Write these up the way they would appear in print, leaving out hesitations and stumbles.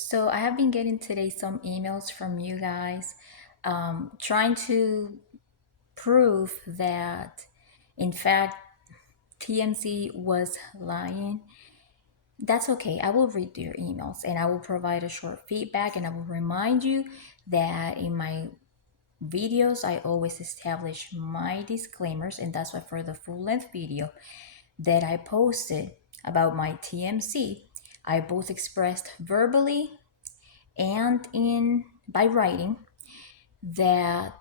So I have been getting today some emails from you guys trying to prove that, in fact, TMC was lying. That's okay. I will read your emails and I will provide a short feedback and I will remind you that in my videos, I always establish my disclaimers, and that's why for the full length video that I posted about my TMC, I both expressed verbally and in by writing that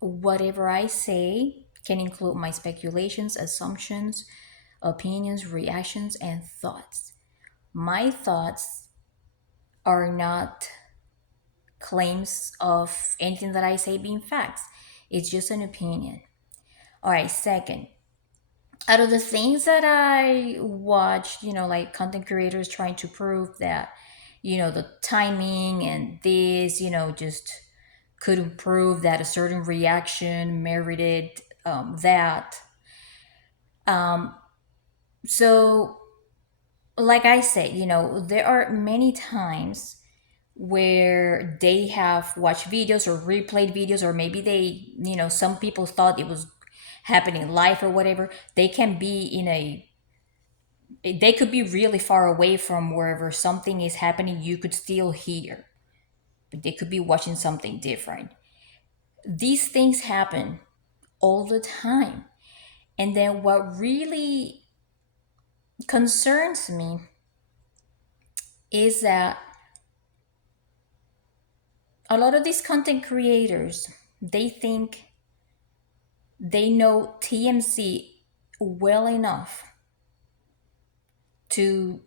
whatever I say can include my speculations, assumptions, opinions, reactions, and thoughts. My thoughts are not claims of anything that I say being facts. It's just an opinion. All right, second, out of the things that I watched, like content creators trying to prove that, the timing and this, just couldn't prove that a certain reaction merited that. So, like I said, there are many times where they have watched videos or replayed videos, or maybe they, some people thought it was happening live or whatever. They could be really far away from wherever something is happening, you could still hear, but they could be watching something different. These things happen all the time. And then what really concerns me is that a lot of these content creators, they think they know TMC well enough to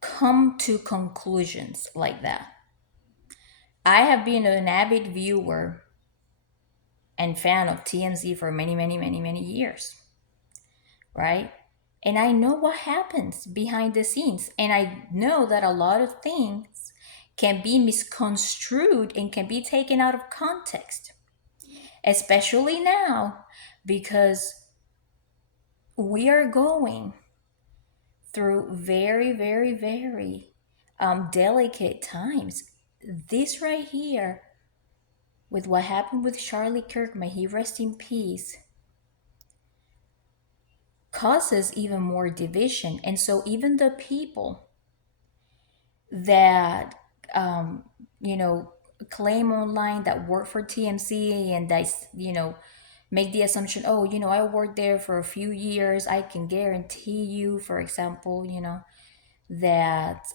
come to conclusions like that. I have been an avid viewer and fan of TMZ for many, many, many, many years, right? And I know what happens behind the scenes. And I know that a lot of things can be misconstrued and can be taken out of context, especially now because we are going through very, very, very delicate times. This right here, with what happened with Charlie Kirk, may he rest in peace, causes even more division. And so, even the people that, um, you know, claim online that work for TMC and that, make the assumption, oh, I worked there for a few years, I can guarantee you, for example, that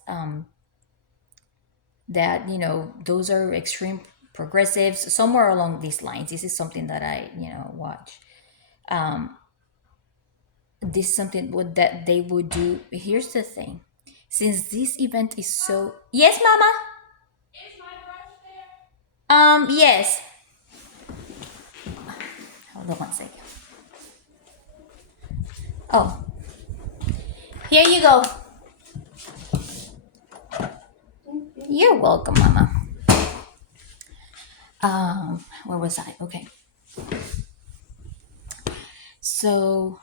those are extreme progressives, somewhere along these lines. This is something that I, watch. This is something that they would do. Here's the thing. Since this event is so... Yes, mama. Yes. Hold on one second. Oh, here you go. You're welcome, mama. Where was I? Okay. So,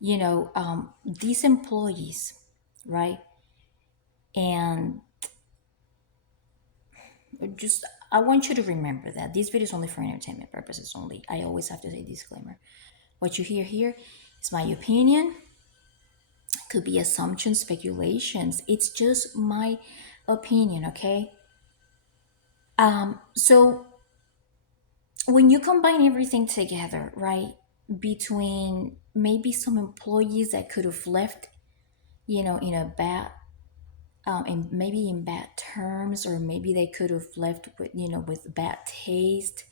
these employees, right? And just, I want you to remember that this video is only for entertainment purposes only. I always have to say disclaimer. What you hear here is my opinion. Could be assumptions, speculations. It's just my opinion, okay? So when you combine everything together, right, between maybe some employees that could have left, in a bad, and maybe in bad terms, or maybe they could have left with, with bad taste.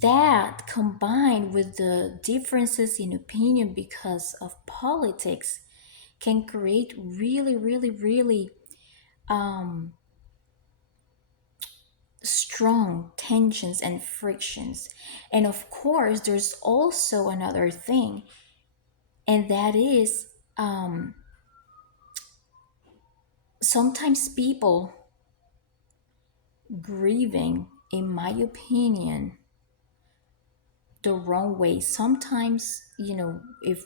That combined with the differences in opinion because of politics can create really, really, really strong tensions and frictions. And of course, there's also another thing, and that is sometimes people grieving, in my opinion, the wrong way. Sometimes, if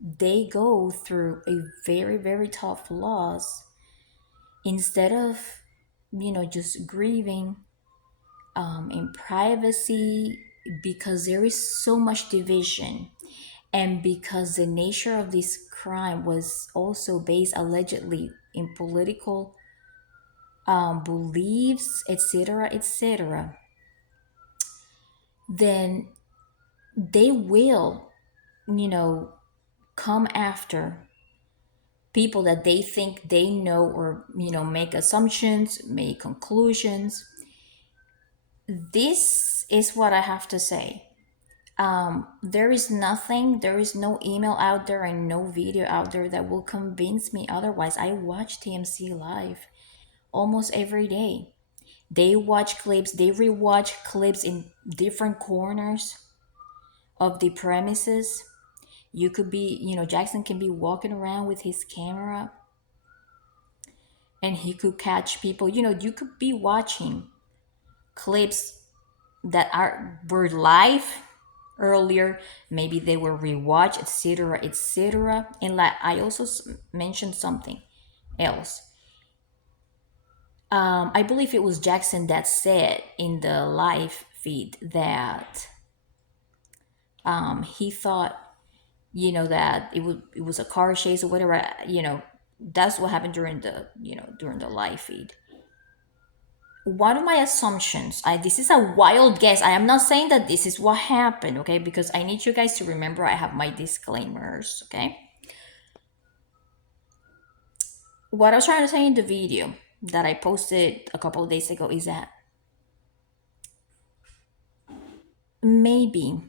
they go through a very, very tough loss instead of, just grieving in privacy, because there is so much division, and because the nature of this crime was also based allegedly in political beliefs, etc., etc., then they will, you know, come after people that they think they know, or, make assumptions, make conclusions. This is what I have to say. There is nothing, there is no email out there and no video out there that will convince me otherwise. I watch TMC live almost every day. They watch clips, they rewatch clips in different corners of the premises. You could be, Jackson can be walking around with his camera and he could catch people. You could be watching clips that were live earlier, maybe they were rewatched, etc., etc. And like I also mentioned something else. I believe it was Jackson that said in the live feed that he thought, that it was a car chase or whatever. That's what happened during the live feed. One of my assumptions, this is a wild guess, I am not saying that this is what happened, okay, because I need you guys to remember I have my disclaimers, okay. What I was trying to say in the video that I posted a couple of days ago is that maybe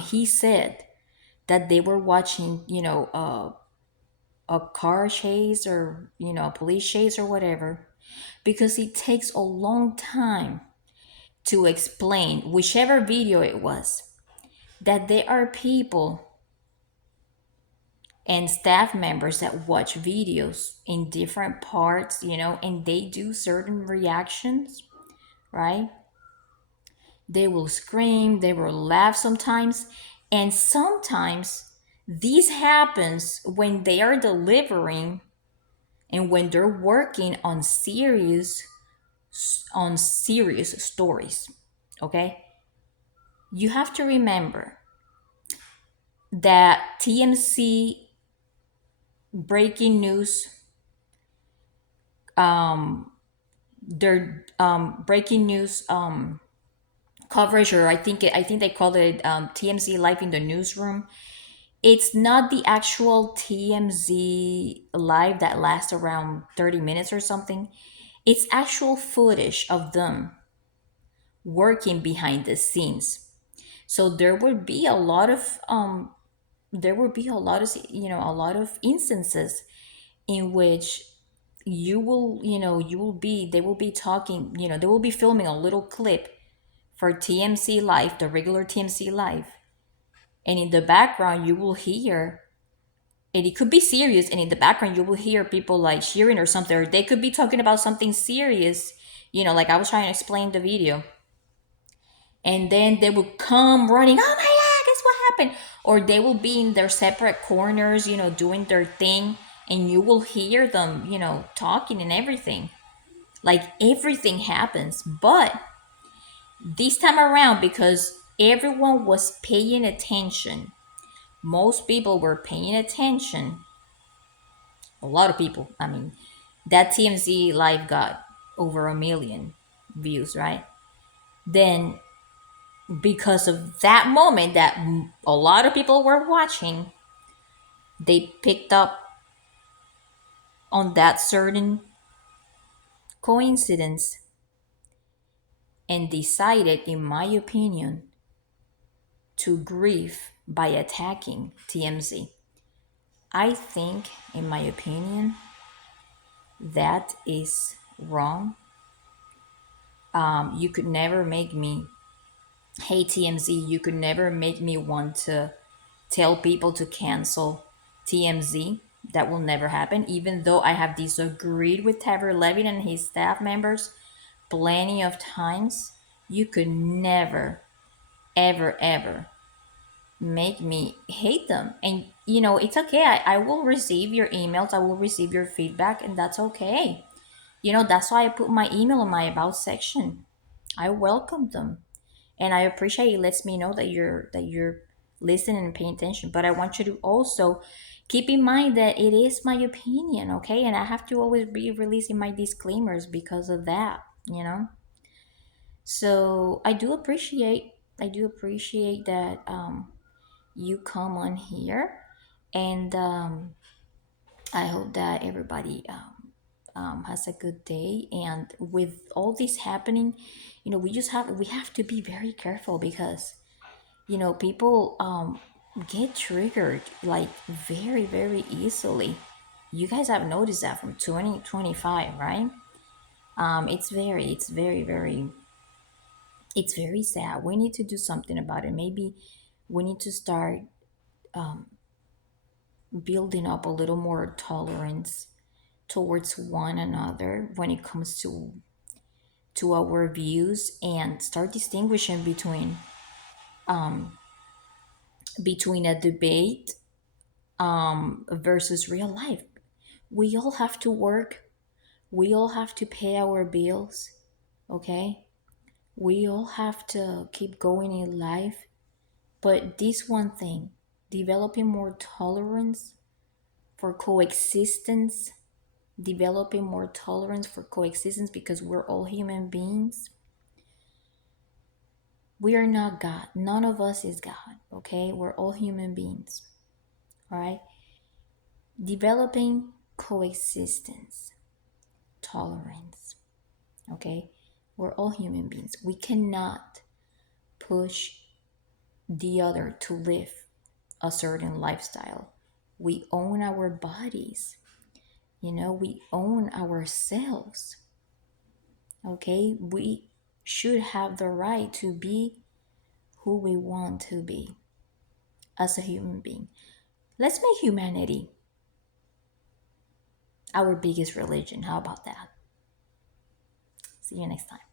he said that they were watching, a car chase, or, a police chase or whatever, because it takes a long time to explain, whichever video it was, that there are people and staff members that watch videos in different parts, and they do certain reactions, right? They will scream, they will laugh sometimes, and sometimes this happens when they are delivering and when they're working on serious stories. Okay? You have to remember that TMC breaking news, their breaking news coverage, or I think they call it TMZ live in the newsroom. It's not the actual TMZ live that lasts around 30 minutes or something. It's actual footage of them working behind the scenes. So there would be a lot of instances in which they will be talking, they will be filming a little clip for TMC live, the regular TMC live, and in the background you will hear, and it could be serious, and in the background you will hear people like cheering or something, or they could be talking about something serious, like I was trying to explain the video, and then they will come running, oh my god, guess what happened, or they will be in their separate corners, doing their thing, and you will hear them, talking and everything, like everything happens. But this time around, because everyone was paying attention, most people were paying attention, a lot of people, I mean, that TMZ live got over 1 million views, right? Then because of that moment that a lot of people were watching, they picked up on that certain coincidence and decided, in my opinion, to grieve by attacking TMZ. I think, in my opinion, that is wrong. You could never make me hate TMZ. You could never make me want to tell people to cancel TMZ. That will never happen, even though I have disagreed with Taver Levin and his staff members plenty of times. You could never, ever, ever make me hate them. And you know, it's okay. I will receive your emails, I will receive your feedback, and that's okay. You know, that's why I put my email in my about section. I welcome them. And I appreciate it lets me know that you're listening and paying attention. But I want you to also keep in mind that it is my opinion, okay? And I have to always be releasing my disclaimers because of that, you know? So I do appreciate that you come on here, and I hope that everybody has a good day. And with all this happening, you know, we have to be very careful because you know people get triggered like very easily. You guys have noticed that from 2025, right? It's very sad. We need to do something about it. Maybe we need to start building up a little more tolerance towards one another when it comes to our views, and start distinguishing between a debate versus real life. We all have to work, we all have to pay our bills, okay? We all have to keep going in life. But this one thing, developing more tolerance for coexistence, developing more tolerance for coexistence, because we're all human beings. We are not God. None of us is God, okay? We're all human beings, all right? Developing coexistence, tolerance, okay? We're all human beings. We cannot push the other to live a certain lifestyle. We own our bodies, you know, we own ourselves, okay? We should have the right to be who we want to be as a human being. Let's make humanity our biggest religion. How about that? See you next time.